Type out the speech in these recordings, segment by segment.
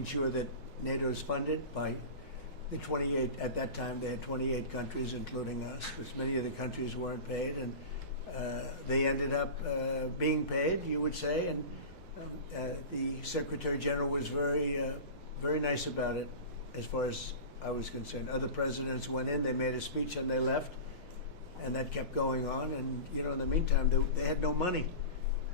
ensure that NATO is funded by the 28, at that time they had 28 countries, including us, because many of the countries weren't paid, and they ended up being paid, you would say, and the Secretary General was very nice about it, as far as I was concerned. Other presidents went in, they made a speech, and they left, and that kept going on. And you know, in the meantime, they had no money,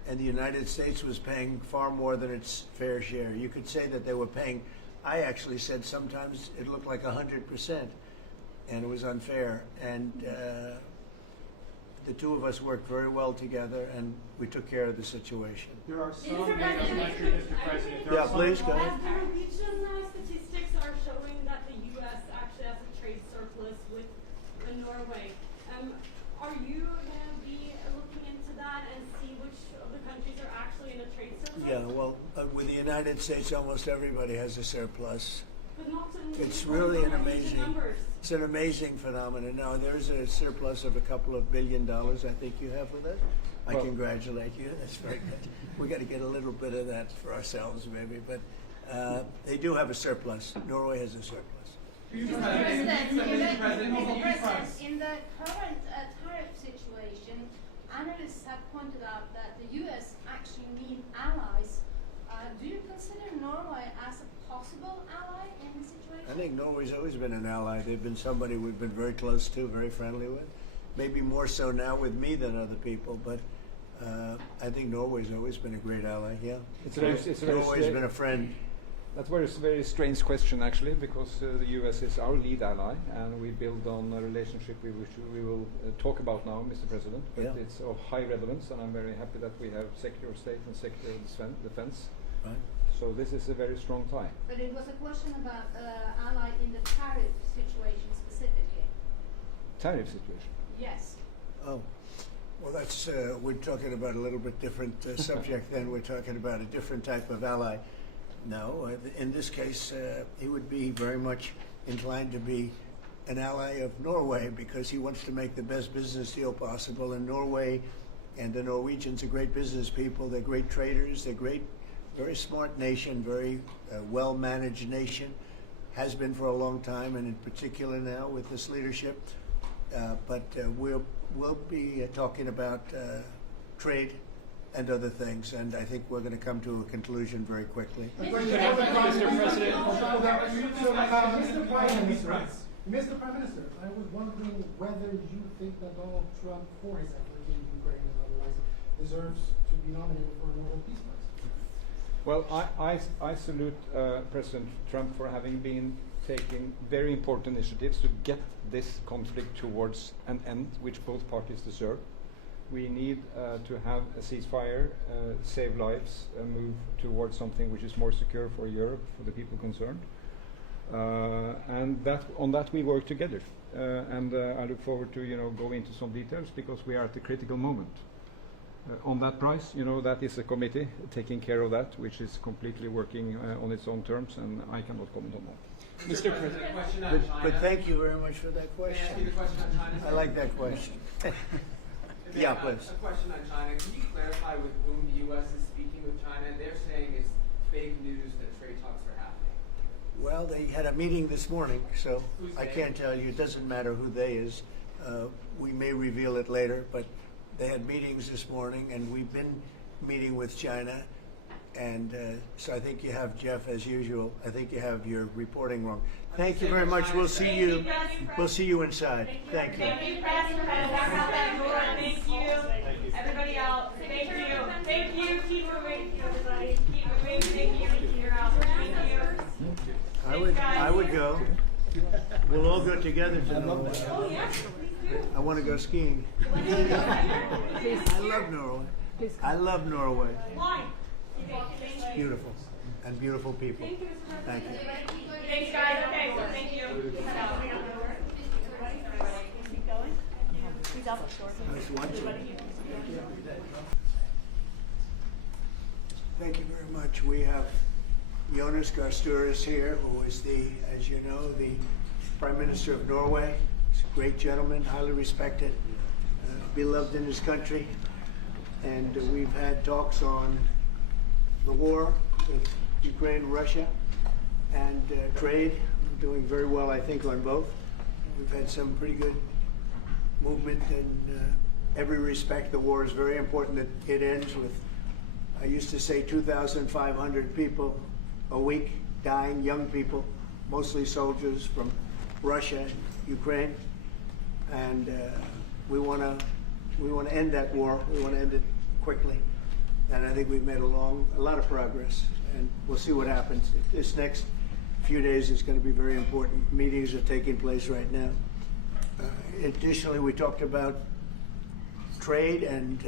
and the United States was paying far more than its fair share. You could say that they were paying. I actually said sometimes it looked like 100%, and it was unfair. And the two of us worked very well together, and we took care of the situation. There are some Mr. President. Yeah, please go ahead. The Norwegian statistics are showing that the U.S. actually has a trade surplus with Norway. Are you going to be looking into that and see which of the countries are actually in a trade surplus? Yeah, well, with the United States, almost everybody has a surplus. But not in It's really an amazing, numbers. it's an amazing phenomenon. Now, there's a surplus of a couple of $1 billion, I think you have with it. I congratulate you. That's very good. We got to get a little bit of that for ourselves, maybe. But they do have a surplus. Norway has a surplus. Mr. President, in the current tariff situation, analysts have pointed out that the U.S. actually need allies. Do you consider Norway as a possible ally in the situation? I think Norway's always been an ally. They've been somebody we've been very close to, very friendly with. Maybe more so now with me than other people, but I think Norway's always been a great ally, yeah. Norway's been a friend. That's a very strange question, actually, because the U.S. is our lead ally, and we build on a relationship we will talk about now, Mr. President. But yeah. It's of high relevance, and I'm very happy that we have Secretary of State and Secretary of Defense. Right. So this is a very strong tie. But it was a question about ally in the tariff situation specifically. Tariff situation? Yes. Oh, well, that's we're talking about a little bit different subject. Then we're talking about a different type of ally. No, in this case, he would be very much inclined to be an ally of Norway because he wants to make the best business deal possible. And Norway and the Norwegians are great business people. They're great traders. They're great, very smart nation, very well-managed nation. Has been for a long time, and in particular now with this leadership. But we'll be talking about trade and other things, and I think we're going to come to a conclusion very quickly. Mr. President. Mr. Prime Minister, I was wondering whether you think that Donald Trump, for his effort in Ukraine and otherwise, deserves to be nominated for a Nobel Peace Prize. Well, I salute President Trump for having been taking very important initiatives to get this conflict towards an end, which both parties deserve. We need to have a ceasefire, save lives, move towards something which is more secure for Europe, for the people concerned. And on that we work together. And I look forward to go into some details because we are at a critical moment. On that price, that is a committee taking care of that, which is completely working on its own terms, and I cannot comment on that. Mr. President, but thank you very much for that question. May I ask you the question on China? I like that question. Yeah, please. A question on China. Can you clarify with whom the U.S. is speaking with China? They're saying it's fake news that trade talks are happening. Well, they had a meeting this morning, so I can't tell you. It doesn't matter who they is. We may reveal it later, but they had meetings this morning, and we've been meeting with China. And so I think you have, Jeff, as usual, I think you have your reporting wrong. Thank you very much. We'll see you. We'll see you inside. Thank you. Thank you, President. Thank you. Everybody else. Thank you. Thank you. Keep moving, everybody. Keep moving. Thank you. You're out. Thank you. I would go. We'll all go together to Norway. Oh, yes. I want to go skiing. I love Norway. I love Norway. Why? It's beautiful. And beautiful people. Thank you, Mr. Thank President. you. Thanks, guys. Okay, so thank you. Keep going. He's out of short. Nice watching. Thank you very much. We have Jonas Gahr Støre here, who is as you know, the Prime Minister of Norway. He's a great gentleman, highly respected, beloved in his country. And we've had talks on the war with Ukraine and Russia. and trade. We're doing very well, I think, on both. We've had some pretty good movement in every respect. The war is very important that it ends with, I used to say, 2,500 people a week dying, young people, mostly soldiers from Russia and Ukraine. And we want to end that war. We want to end it quickly. And I think we've made a lot of progress. And we'll see what happens. This next few days is going to be very important. Meetings are taking place right now. Additionally, we talked about trade, and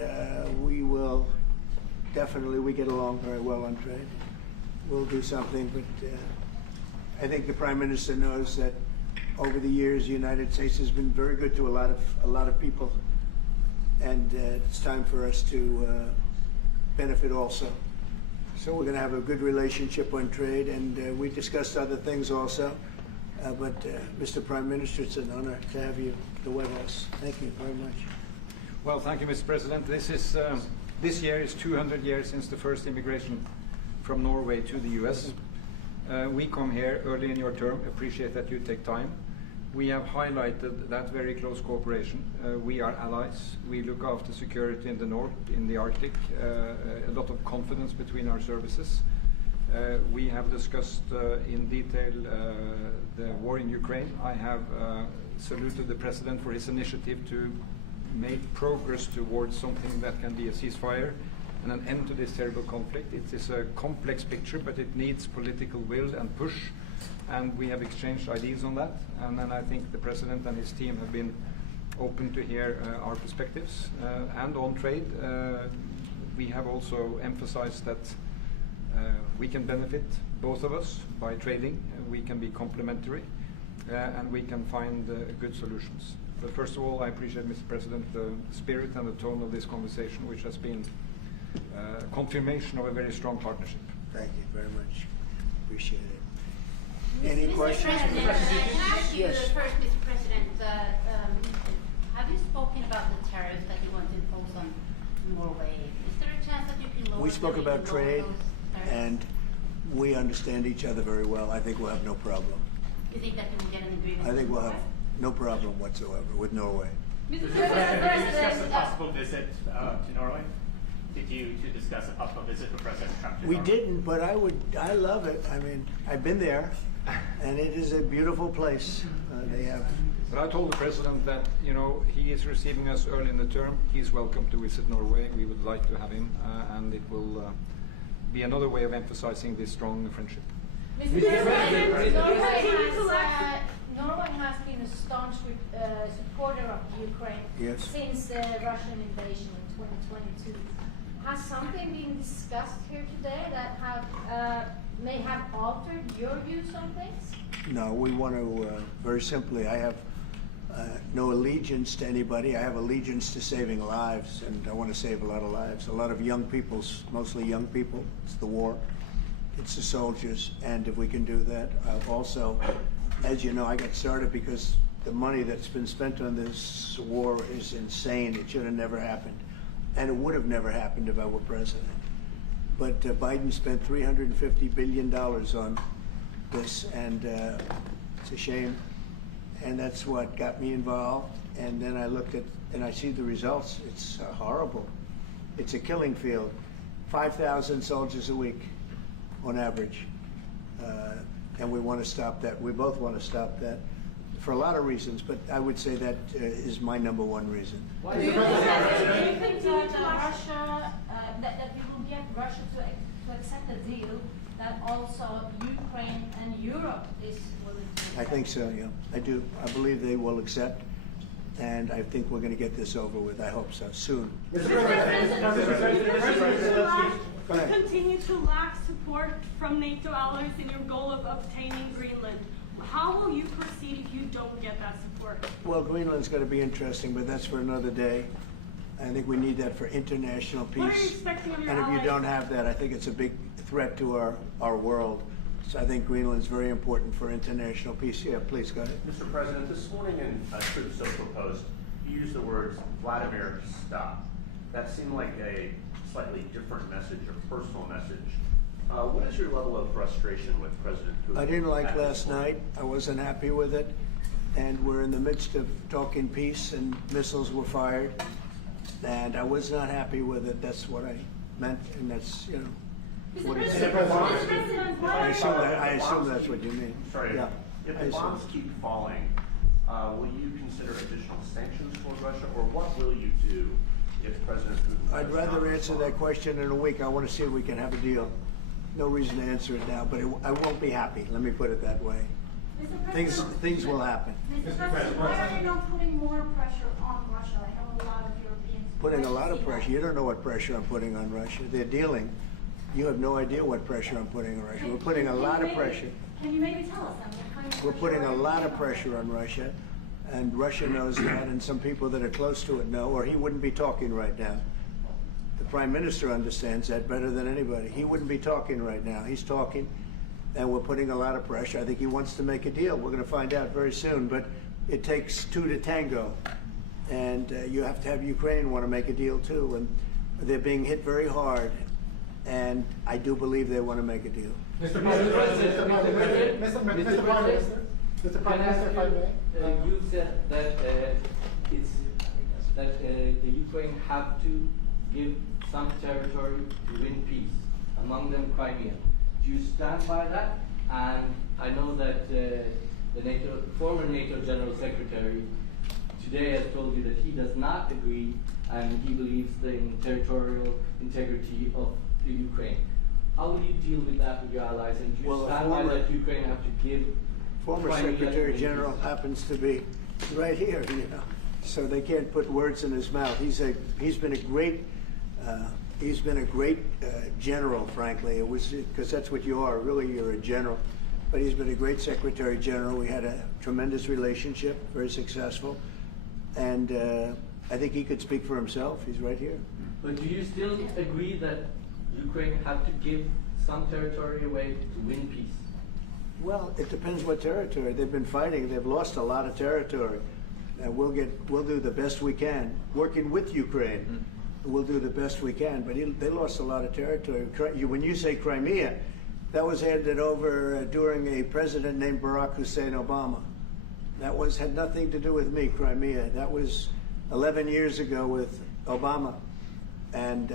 we will definitely, we get along very well on trade. We'll do something, but I think the Prime Minister knows that over the years, the United States has been very good to a lot of people, and it's time for us to benefit also. So we're going to have a good relationship on trade, and we discussed other things also. But Mr. Prime Minister, it's an honor to have you at the White House. Thank you very much. Well, thank you, Mr. President. This year is 200 years since the first immigration from Norway to the U.S. We come here early in your term. Appreciate that you take time. We have highlighted that very close cooperation. We are allies. We look after security in the north, in the Arctic. A lot of confidence between our services. We have discussed in detail the war in Ukraine. I have saluted the President for his initiative to make progress towards something that can be a ceasefire and an end to this terrible conflict. It is a complex picture, but it needs political will and push, and we have exchanged ideas on that. And then I think the President and his team have been open to hear our perspectives. And on trade, we have also emphasized that we can benefit, both of us, by trading. We can be complementary, and we can find good solutions. But first of all, I appreciate, Mr. President, the spirit and the tone of this conversation, which has been confirmation of a very strong partnership. Thank you very much. Appreciate it. Any Mr. questions? President, can I ask you Yes. first, Mr. President, have you spoken about the tariffs that you want to impose on Norway? Is there a chance that you can lower We spoke them, about you can lower trade, those tariffs? and we understand each other very well. I think we'll have no problem. You think that you will get an agreement? I think with we'll have Norway? no problem whatsoever with Norway. Mr. President, did you discuss a possible visit to Norway? Did you discuss a possible visit for President Trump to We Norway? didn't, but I love it. I mean, I've been there, and it is a beautiful place. They have. But I told the President that, you know, he is receiving us early in the term. He's welcome to visit Norway. We would like to have him, and it will be another way of emphasizing this strong friendship. Mr. President, Norway has been a staunch supporter of Ukraine Yes. since the Russian invasion in 2022. Has something been discussed here today that may have altered your views on things? No, we want to, very simply, I have no allegiance to anybody. I have allegiance to saving lives, and I want to save a lot of lives. A lot of young people, mostly young people. It's the war. It's the soldiers, and if we can do that. Also, as you know, I got started because the money that's been spent on this war is insane. It should have never happened. And it would have never happened if I were president. But Biden spent $350 billion on this, and it's a shame. And that's what got me involved. And then I looked at, and I see the results. It's horrible. It's a killing field. 5,000 soldiers a week on average. And we want to stop that. We both want to stop that for a lot of reasons, but I would say that is my number one reason. Do you think that Russia, that we will get Russia to accept a deal that also Ukraine and Europe is willing to accept? I think so, yeah. I do. I believe they will accept, and I think we're going to get this over with. I hope so, soon. Go ahead. Continue to lack support from NATO allies in your goal of obtaining Greenland. How will you proceed if you don't get that support? Well, Greenland's going to be interesting, but that's for another day. I think we need that for international peace. What are you expecting of your And if you allies? don't have that, I think it's a big threat to our world. So I think Greenland's very important for international peace. Yeah, please go ahead. Mr. President, this morning in a Truth Social post, you used the words Vladimir, stop. That seemed like a slightly different message, a personal message What is your level of frustration with President Putin? I didn't like at this last point? night. I wasn't happy with it. And we're in the midst of talking peace, and missiles were fired. And I was not happy with it. That's what I meant, and that's, you know, Mr. what it President, said. Mr. President, why I are assume that's what you mean. Sorry, Yeah, if I the assume. bombs keep falling, will you consider additional sanctions toward Russia, or what will you do if President Putin I'd does rather not answer respond? that question in a week. I want to see if we can have a deal. No reason to answer it now, but I won't be happy. Let me put it that way. Mr. Things President, will happen. Mr. President, why are you not putting more pressure on Russia? I know a lot of Europeans. Putting a lot of see that. pressure. You don't know what pressure I'm putting on Russia. They're dealing. You have no idea what pressure I'm putting on Russia. We're putting a lot of pressure. Can you maybe tell us then what kind of We're pressure putting are a you lot putting of on pressure Russia? on Russia, and Russia knows that, and some people that are close to it know, or he wouldn't be talking right now. The Prime Minister understands that better than anybody. He wouldn't be talking right now. He's talking, and we're putting a lot of pressure. I think he wants to make a deal. We're going to find out very soon, but it takes two to tango, and you have to have Ukraine want to make a deal too, and they're being hit very hard, and I do believe they want to make a deal. Mr. President, Mr. Prime Minister, if I may. You said that it's that the Ukraine have to give some territory to win peace, among them Crimea. Do you stand by that? And I know that the former NATO General Secretary today has told you that he does not agree, and he believes in territorial integrity of the Ukraine. How will you deal with that with your allies? And do you Well, stand by that Ukraine have to give Former Crimea to Secretary win General peace? happens to be right here, you know, so they can't put words in his mouth. He's been a great general, frankly. It was because that's what you are. Really, you're a general. But he's been a great Secretary General. We had a tremendous relationship, very successful, and I think he could speak for himself. He's right here. But do you still agree that Ukraine have to give some territory away to win peace? Well, it depends what territory. They've been fighting. They've lost a lot of territory. We'll do the best we can, working with Ukraine. We'll do the best we can. But they lost a lot of territory. When you say Crimea, that was handed over during a president named Barack Hussein Obama. That had nothing to do with me, Crimea. That was 11 years ago with Obama. And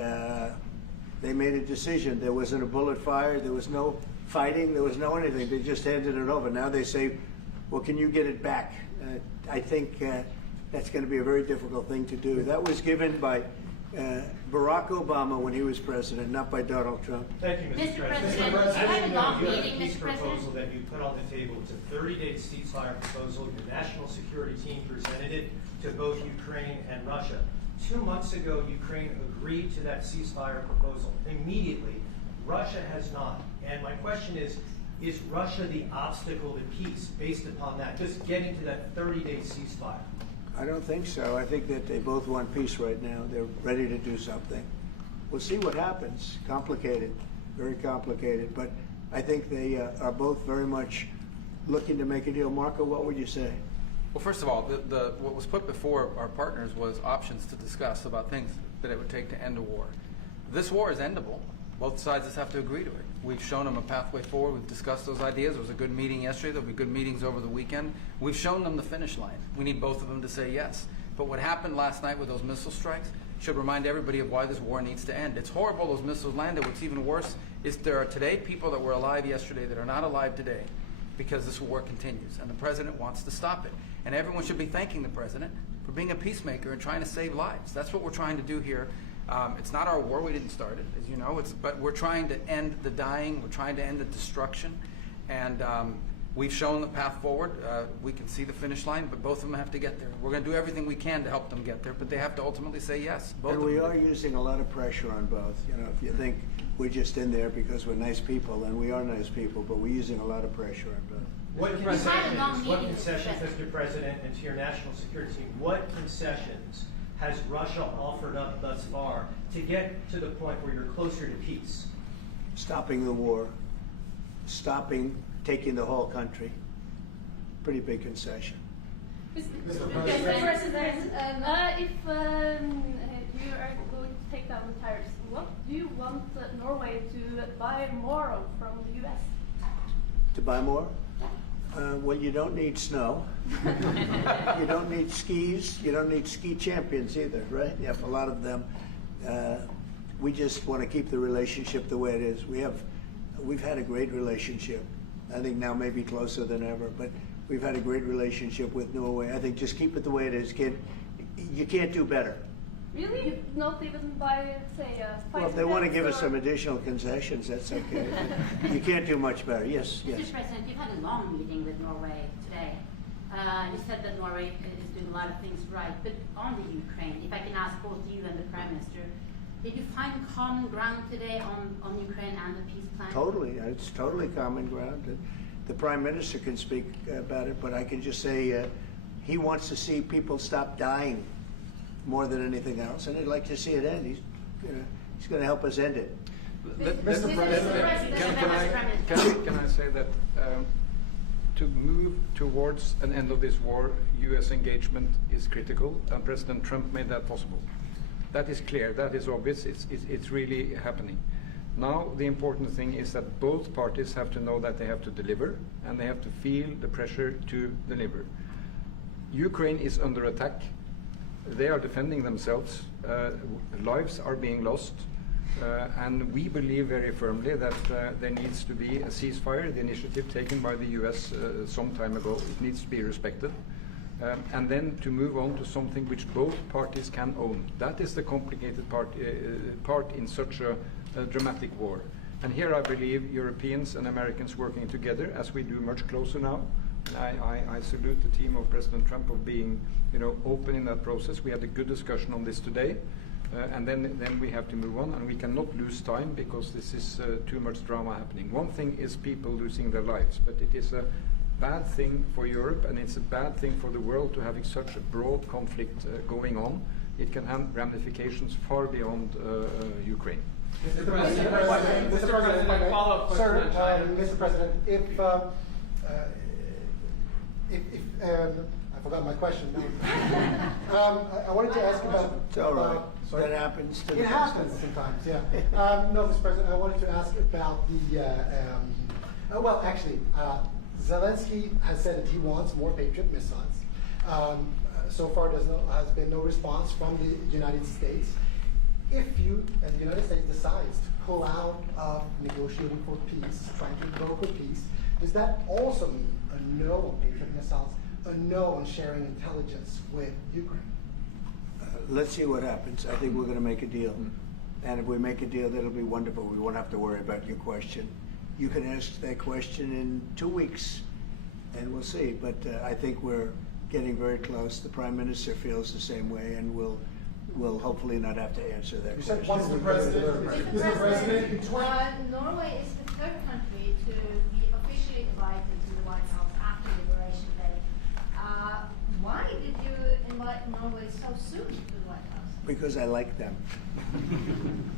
they made a decision. There wasn't a bullet fired. There was no fighting. There was no anything. They just handed it over. Now they say, well, can you get it back? I think that's going to be a very difficult thing to do. That was given by Barack Obama when he was president, not by Donald Trump. Thank you, Mr. Mr. President. President, As I have you a know, long you have meeting, a peace Mr. President. proposal that you put on the table. It's a 30-day ceasefire proposal. Your national security team presented it to both Ukraine and Russia. 2 months ago, Ukraine agreed to that ceasefire proposal immediately. Russia has not. And my question is Russia the obstacle to peace based upon that, just getting to that 30-day ceasefire? I don't think so. I think that they both want peace right now. They're ready to do something. We'll see what happens. Complicated, very complicated. But I think they are both very much looking to make a deal. Marco, what would you say? Well, first of all, what was put before our partners was options to discuss about things that it would take to end a war. This war is endable. Both sides just have to agree to it. We've shown them a pathway forward. We've discussed those ideas. It was a good meeting yesterday. There'll be good meetings over the weekend. We've shown them the finish line. We need both of them to say yes. But what happened last night with those missile strikes should remind everybody of why this war needs to end. It's horrible those missiles landed. What's even worse is there are today people that were alive yesterday that are not alive today because this war continues, and the president wants to stop it. And everyone should be thanking the president for being a peacemaker and trying to save lives. That's what we're trying to do here. It's not our war. We didn't start it, as you know. But we're trying to end the dying. We're trying to end the destruction. And we've shown the path forward. We can see the finish line, but both of them have to get there. We're going to do everything we can to help them get there, but they have to ultimately say yes. Both And of we them. are using a lot of pressure on both. You know, if you think we're just in there because we're nice people, and we are nice people, but we're using a lot of pressure on both. What had a long concessions, meeting, Mr. Mr. President, and to your national security team, what concessions has Russia offered up thus far to get to the point where you're closer to peace? Stopping the war, taking the whole country. Pretty big concession. Mr. President, if you are going take down the tariffs, what do you want Norway to buy more of from the U.S.? To buy more? Well, you don't need snow. You don't need skis. You don't need ski champions either, right? You have a lot of them. We just want to keep the relationship the way it is. We've had a great relationship. I think now maybe closer than ever, but we've had a great relationship with Norway. I think just keep it the way it is, kid. You can't do better. Really? Not even by, say, Well, if they want to give us some additional concessions, that's okay. You can't do much better. Yes, yes. Mr. President, you've had a long meeting with Norway today. You said that Norway is doing a lot of things right, but on the Ukraine, if I can ask both you and the Prime Minister, did you find common ground today on Ukraine and the peace plan? Totally. It's totally common ground. The Prime Minister can speak about it, but I can just say he wants to see people stop dying more than anything else, and he'd like to see it end. He's going to help us end it. Mr. President, can I say that to move towards an end of this war, U.S. engagement is critical, and President Trump made that possible. That is clear, that is obvious, it's really happening. Now the important thing is that both parties have to know that they have to deliver, and they have to feel the pressure to deliver. Ukraine is under attack. They are defending themselves. Lives are being lost. And we believe very firmly that there needs to be a ceasefire, the initiative taken by the US some time ago. It needs to be respected. And then to move on to something which both parties can own. That is the complicated part in such a dramatic war. And here I believe Europeans and Americans working together, as we do much closer now. I salute the team of President Trump of being, open in that process. We had a good discussion on this today, and then we have to move on, and we cannot lose time because this is too much drama happening. One thing is people losing their lives, but it is a bad thing for Europe, and it's a bad thing for the world to having such a broad conflict going on. It can have ramifications far beyond Ukraine. Mr. President, Mr. President, I forgot my question now. I wanted to ask about. It's all right. That happens to It happens sometimes, yeah. No, Mr. President, I wanted to ask about the. Well, actually, Zelensky has said that he wants more Patriot missiles. So far, has been no response from the United States. If you, as the United States, decides to pull out of negotiating for peace, trying to broker peace, does that also mean a no on Patriot missiles, a no on sharing intelligence with Ukraine? Let's see what happens. I think we're going to make a deal. And if we make a deal, that'll be wonderful. We won't have to worry about your question. You can ask that question in 2 weeks, and we'll see. But I think we're getting very close. The Prime Minister feels the same way, and we'll hopefully not have to answer that question. Mr. President, Norway is the third country to be officially invited to the White House after Liberation Day. Why did you invite Norway so soon to the White House? Because I like them.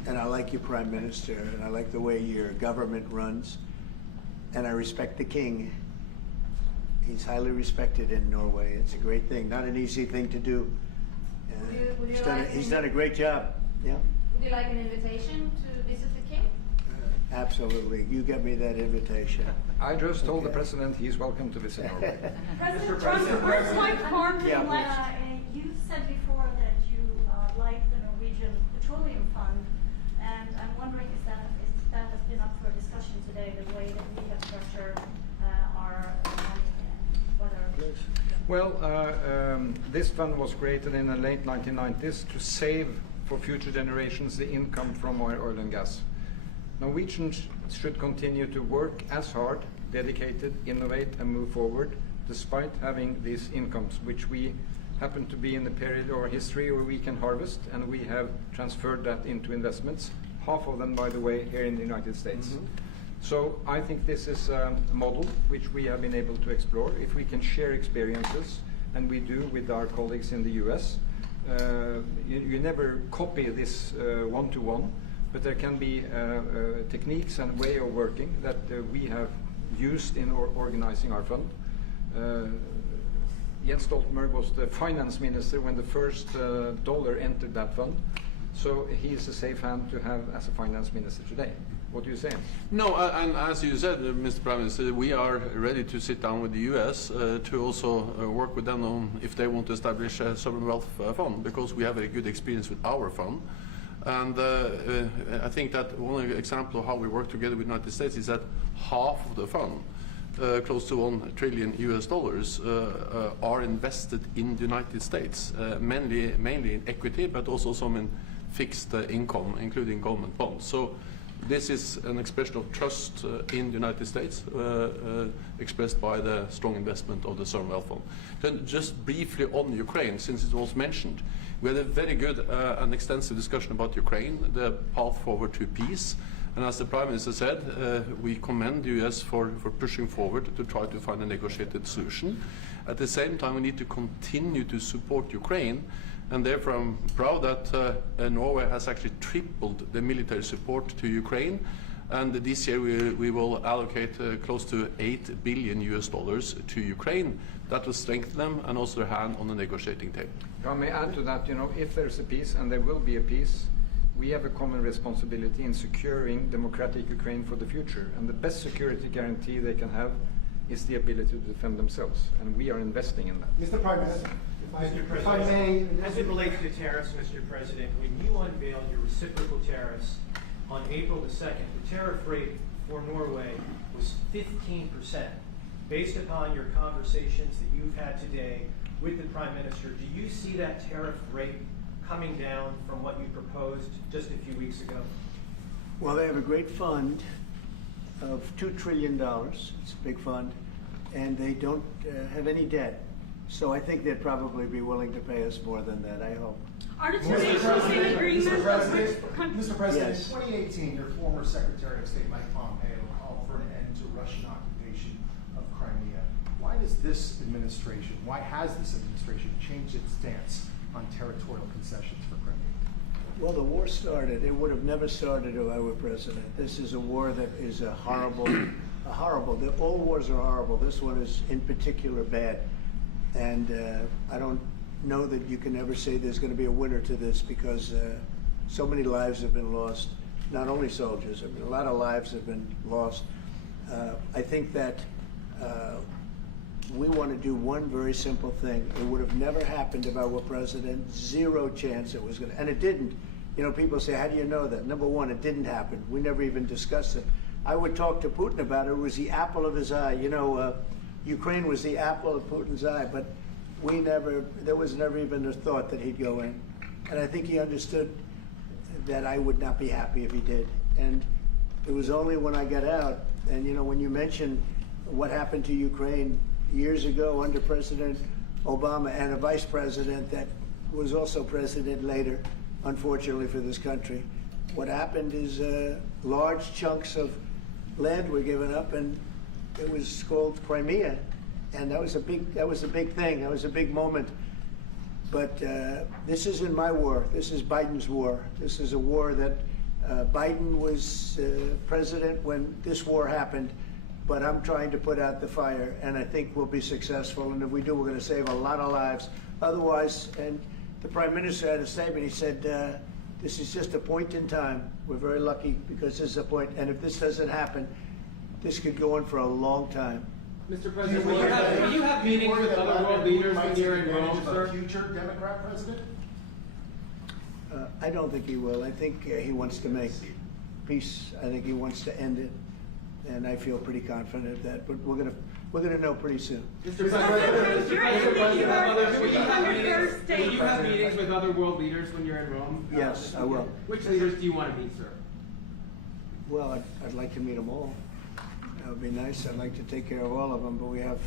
And I like your Prime Minister, and I like the way your government runs, and I respect the King. He's highly respected in Norway. It's a great thing, not an easy thing to do. He's done a great job. Yeah. Would you like an invitation to visit the King? Absolutely. You get me that invitation. I just told the President he's welcome to visit Norway. President Trump, where's Mike Farmer? You said before that you like the Norwegian Petroleum Fund, and I'm wondering if that has been up for discussion today, the way that we have structured our money and whether. Well, this fund was created in the late 1990s to save for future generations the income from oil and gas. Norwegians should continue to work as hard, dedicated, innovate, and move forward, despite having these incomes, which we happen to be in the period of our history where we can harvest, and we have transferred that into investments, half of them, by the way, here in the United States. Mm-hmm. So I think this is a model which we have been able to explore. If we can share experiences, and we do with our colleagues in the US, you never copy this one-to-one, but there can be techniques and way of working that we have used in organizing our fund. Jens Stoltenberg was the finance minister when the first dollar entered that fund. So he's a safe hand to have as a finance minister today. What do you say? No, and as you said, Mr. Prime Minister, we are ready to sit down with the US to also work with them on if they want to establish a sovereign wealth fund, because we have a good experience with our fund. And I think that one example of how we work together with the United States is that half of the fund, close to $1 trillion US, are invested in the United States, mainly in equity, but also some in fixed income, including government bonds. So this is an expression of trust in the United States, expressed by the strong investment of the sovereign wealth fund. Then just briefly on Ukraine, since it was mentioned, we had a very good and extensive discussion about Ukraine, the path forward to peace. And as the Prime Minister said, we commend the US for pushing forward to try to find a negotiated solution. At the same time, we need to continue to support Ukraine, and therefore I'm proud that Norway has actually tripled the military support to Ukraine. And this year we will allocate close to $8 billion US to Ukraine. That will strengthen them and also their hand on the negotiating table. If I may add to that, if there's a peace, and there will be a peace, we have a common responsibility in securing democratic Ukraine for the future. And the best security guarantee they can have is the ability to defend themselves. And we are investing in that. Mr. Prime Minister, if I may. As it relates to tariffs, Mr. President, when you unveiled your reciprocal tariffs on April the 2nd, the tariff rate for Norway was 15%. Based upon your conversations that you've had today with the Prime Minister, do you see that tariff rate coming down from what you proposed just a few weeks ago? Well, they have a great fund of $2 trillion. It's a big fund, and they don't have any debt. So I think they'd probably be willing to pay us more than that, I hope. Are the two nations in agreement? Mr. President, Yes. In 2018, your former Secretary of State Mike Pompeo called for an end to Russian occupation of Crimea. Why has this administration changed its stance on territorial concessions for Crimea? Well, the war started. It would have never started if I were president. This is a war that is horrible. All wars are horrible. This one is in particular bad. And I don't know that you can ever say there's going to be a winner to this, because so many lives have been lost. Not only soldiers, I mean, a lot of lives have been lost. I think that we want to do one very simple thing. It would have never happened if I were president. Zero chance it was going to, and it didn't. People say, how do you know that? Number one, it didn't happen. We never even discussed it. I would talk to Putin about it. It was the apple of his eye. Ukraine was the apple of Putin's eye, but there was never even a thought that he'd go in. And I think he understood that I would not be happy if he did. And it was only when I got out, and when you mention what happened to Ukraine years ago under President Obama and a vice president that was also president later, unfortunately for this country, what happened is large chunks of land were given up, and it was called Crimea, and that was a big thing. That was a big moment. But this isn't my war. This is Biden's war. This is a war that Biden was president when this war happened. But I'm trying to put out the fire, and I think we'll be successful. And if we do, we're going to save a lot of lives. Otherwise, and the Prime Minister had a statement. He said, "This is just a point in time. We're very lucky because this is a point. And if this doesn't happen, this could go on for a long time." Mr. President, will you have meetings with other world leaders when you're in Rome, sir? Future Democrat president? I don't think he will. I think he wants to make peace. I think he wants to end it, and I feel pretty confident of that. But we're gonna know pretty soon. Mr. President, will you have meetings with other world leaders when you're in Rome? Yes, I will. Which leaders do you want to meet, sir? Well, I'd like to meet them all. That would be nice. I'd like to take care of all of them, but we have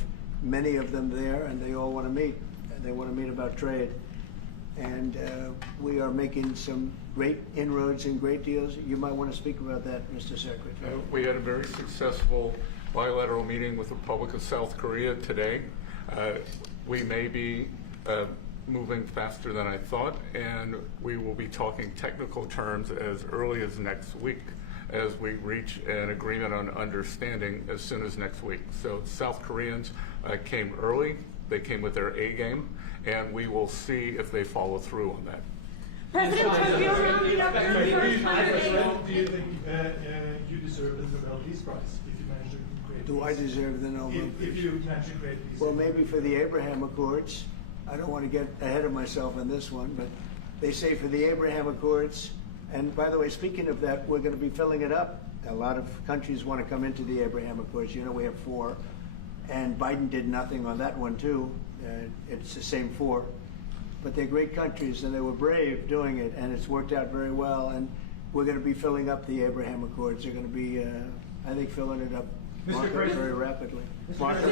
many of them there, and they all want to meet. They want to meet about trade. And we are making some great inroads and great deals. You might want to speak about that, Mr. Secretary. We had a very successful bilateral meeting with the Republic of South Korea today. We may be moving faster than I thought, and we will be talking technical terms as early as next week, as we reach an agreement on understanding as soon as next week. So South Koreans came early, they came with their A game, and we will see if they follow through on that. President Trump, you're rounding up your first time. Do you think you deserve the Nobel Peace Prize if you manage to create Do I deserve the Nobel? If you manage to create peace? Well, maybe for the Abraham Accords. I don't want to get ahead of myself in this one, but they say for the Abraham Accords, and by the way, speaking of that, we're going to be filling it up. A lot of countries want to come into the Abraham Accords. You know, we have 4, and Biden did nothing on that one too. It's the same 4, but they're great countries, and they were brave doing it, and it's worked out very well. And we're going to be filling up the Abraham Accords. They're going to be, I think, filling it up very rapidly. Marco,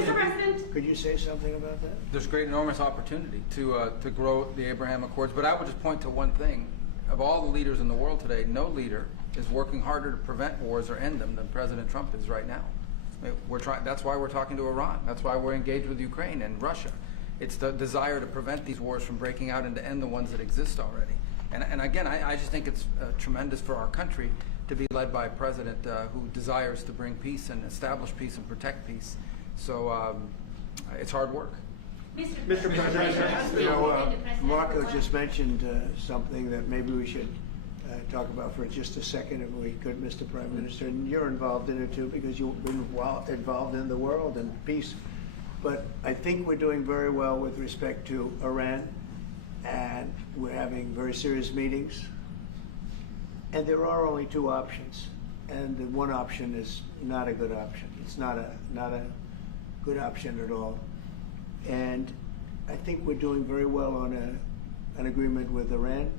could you say something about that? There's great, enormous opportunity to grow the Abraham Accords. But I would just point to one thing. Of all the leaders in the world today, no leader is working harder to prevent wars or end them than President Trump is right now. We're trying. That's why we're talking to Iran. That's why we're engaged with Ukraine and Russia. It's the desire to prevent these wars from breaking out and to end the ones that exist already. And again, I just think it's tremendous for our country to be led by a president who desires to bring peace and establish peace and protect peace. So it's hard work. Mr. President, you know, Marco just mentioned something that maybe we should talk about for just a second, if we could, Mr. Prime Minister. And you're involved in it too, because you've been involved in the world and peace. But I think we're doing very well with respect to Iran, and we're having very serious meetings. And there are only 2 options, and the one option is not a good option. It's not a good option at all. And I think we're doing very well on an agreement with Iran,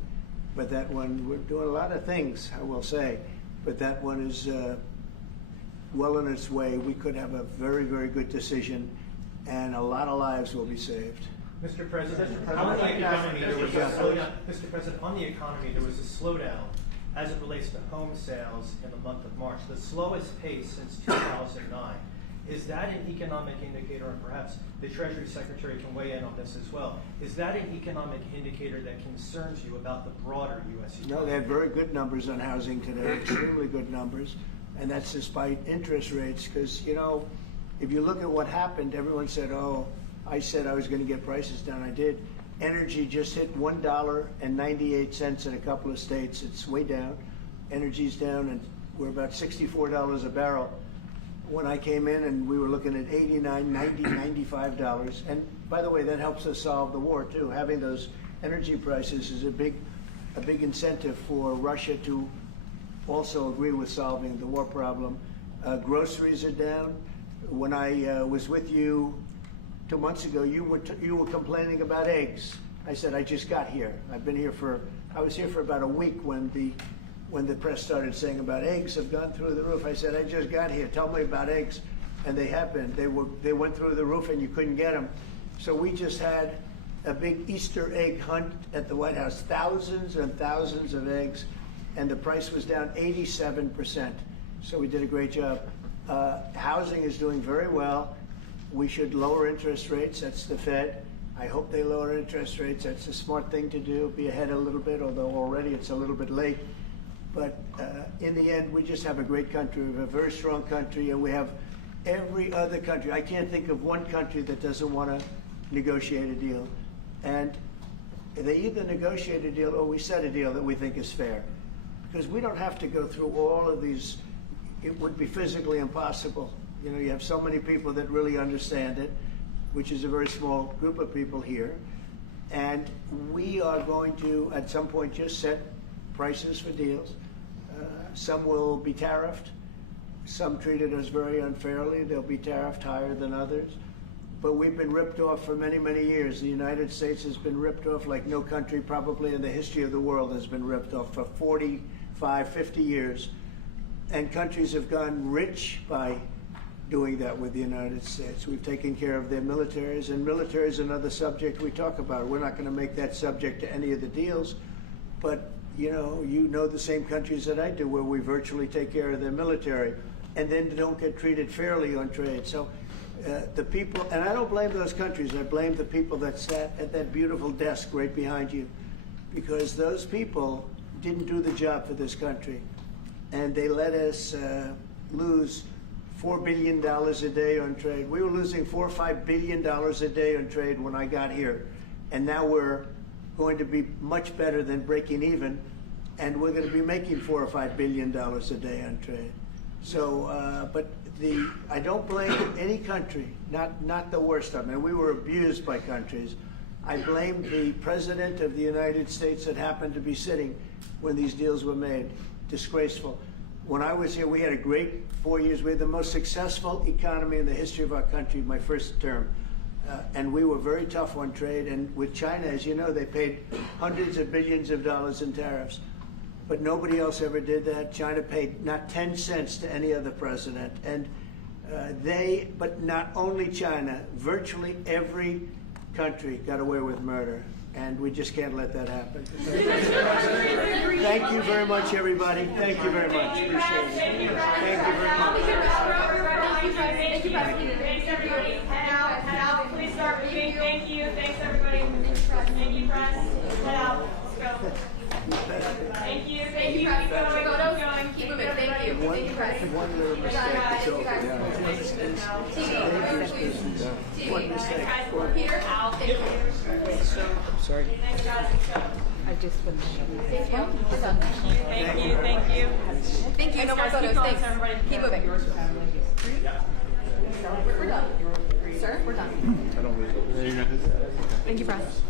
but that one, we're doing a lot of things, I will say, but that one is well on its way. We could have a very, very good decision, and a lot of lives will be saved. Mr. President, on the economy, there was a slowdown. Mr. President, on the economy, there was a slowdown as it relates to home sales in the month of March, the slowest pace since 2009. Is that an economic indicator, and perhaps the Treasury Secretary can weigh in on this as well, is that an economic indicator that concerns you about the broader U.S. economy? No, they had very good numbers on housing today, extremely good numbers, and that's despite interest rates, because, you know, if you look at what happened, everyone said, oh, I said I was going to get prices down. I did. Energy just hit $1.98 in a couple of states. It's way down. Energy's down, and we're about $64 a barrel. When I came in, and we were looking at $89, $90, $95. And by the way, that helps us solve the war too. Having those energy prices is a big incentive for Russia to also agree with solving the war problem. Groceries are down. When I was with you 2 months ago, you were complaining about eggs. I said, I just got here. I was here for about a week when the press started saying about eggs have gone through the roof. I said, I just got here. Tell me about eggs. And they have been. They went through the roof, and you couldn't get them. So we just had a big Easter egg hunt at the White House. Thousands and thousands of eggs, and the price was down 87%. So we did a great job. Housing is doing very well. We should lower interest rates. That's the Fed. I hope they lower interest rates. That's a smart thing to do. Be ahead a little bit, although already it's a little bit late. But in the end, we just have a great country. We have a very strong country, and we have every other country. I can't think of one country that doesn't want to negotiate a deal. And they either negotiate a deal or we set a deal that we think is fair. Because we don't have to go through all of these. It would be physically impossible. You know, you have so many people that really understand it, which is a very small group of people here. And we are going to, at some point, just set prices for deals. Some will be tariffed. Some treated us very unfairly. They'll be tariffed higher than others. But we've been ripped off for many, many years. The United States has been ripped off like no country probably in the history of the world has been ripped off for 45, 50 years. And countries have gotten rich by doing that with the United States. We've taken care of their militaries, and military is another subject we talk about. We're not going to make that subject to any of the deals, but you know the same countries that I do where we virtually take care of their military and then don't get treated fairly on trade. So the people, and I don't blame those countries, I blame the people that sat at that beautiful desk right behind you, because those people didn't do the job for this country, and they let us lose $4 billion a day on trade. We were losing $4 or $5 billion a day on trade when I got here, and now we're going to be much better than breaking even, and we're going to be making $4 or $5 billion a day on trade. So, but I don't blame any country, not the worst of them. And we were abused by countries. I blame the President of the United States that happened to be sitting when these deals were made. Disgraceful. When I was here, we had a great 4 years. We had the most successful economy in the history of our country, my first term. And we were very tough on trade. And with China, as you know, they paid hundreds of billions of dollars in tariffs. But nobody else ever did that. China paid not 10 cents to any other president. And but not only China, virtually every country got away with murder. And we just can't let that happen. Thank you very much, everybody. Thank you very much. Appreciate it. Thank you very much. Thank you, President. Thanks, everybody. Head out. Please start moving. Thank you. Thanks, everybody. Thank you, press. Head out. Let's go. Thank you. Thank you. Keep going. Keep moving. Thank you. Thank you, press. One little mistake. It's over. One mistake. Peter, out. Thank you. Sorry. Thanks, guys. I just want to show you. Thank you. Thank you. No more photos. Thanks, everybody. Keep moving. We're done. Sir, we're done. I don't really. Thank you, press.